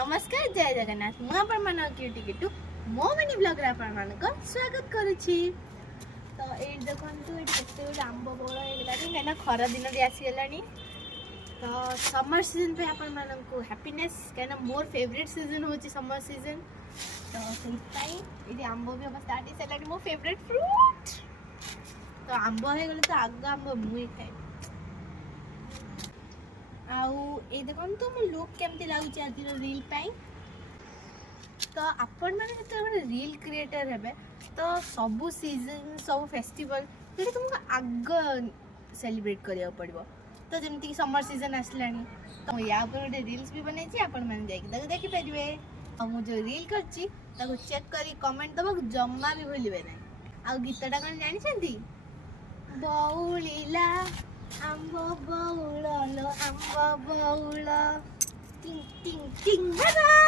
नमस्कार जय जगन्नाथ मुझे क्यूटी किटू मो मिनी ब्लॉग स्वागत करुच्ची। तो ये देखो ये आंब बड़ होगा कहीं खरा दिन भी आसीगला। तो समर सीजन पे आपण मानक हैप्पीनेस कहीं मोर फेवरेट सीजन हूँ समर सीजन। तो ये आंब भी हम स्टार्ट हो सारा मो फेवरेट फ्रूट। तो आंब हो गले तो आग आंब मुई खाए। आउ ये देखो तो मो लुक केमती लगुच आज रील पाई। तो आपण मैंने जो रील क्रिएटर हेबे तो सबू सीजन सब फेस्टिवल ये तुमको आग सेलिब्रेट करिया पड़िबो। तो जेमती कि समर सीजन आसलानी तो या ऊपर गोटे रील्स भी बनैछि आपण मैंने जाइक देखि परिबे। आ मु जो रील करछि ताको चेक करी कमेंट दबा जम्मा भी भूलिबे नै। आ गीतटा कोन जानि छथि बौलिला आंबो बौलो आंबो बौलो टिंग टिंग टिंग बाय।